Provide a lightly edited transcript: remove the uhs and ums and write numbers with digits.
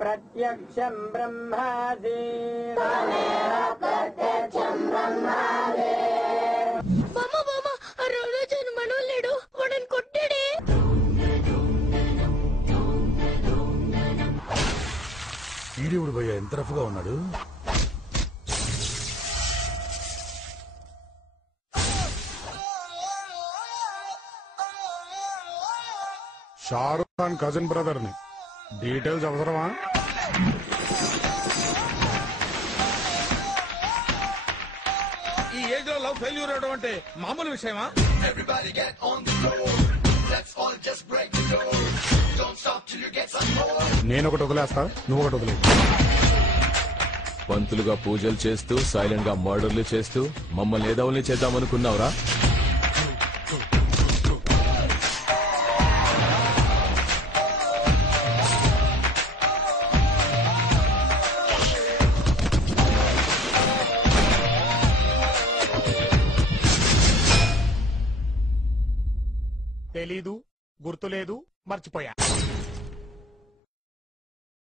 ప్రత్యక్షం బ్రహ్మాసి మనోళ్ళేడు వాడని కొట్టాడే. ఈడివుడు భయ్యా ఎంత రఫ్గా ఉన్నాడు. షారుఖ్ ఖాన్ కజిన్ బ్రదర్ ని డీటెయిల్స్ అవసరమా? ఈ ఏజ్ లో లవ్ ఫెయిల్యూర్ అవడం అంటే మామూలు విషయమా? నేను ఒకటి వదిలేస్తా, నువ్వు ఒకటి వదిలే. పంతులుగా పూజలు చేస్తూ సైలెంట్ గా మర్డర్లు చేస్తూ మమ్మల్ని ఏదోల్ని చేద్దామనుకున్నావురా? తెలీదు, గుర్తులేదు, మర్చిపోయా.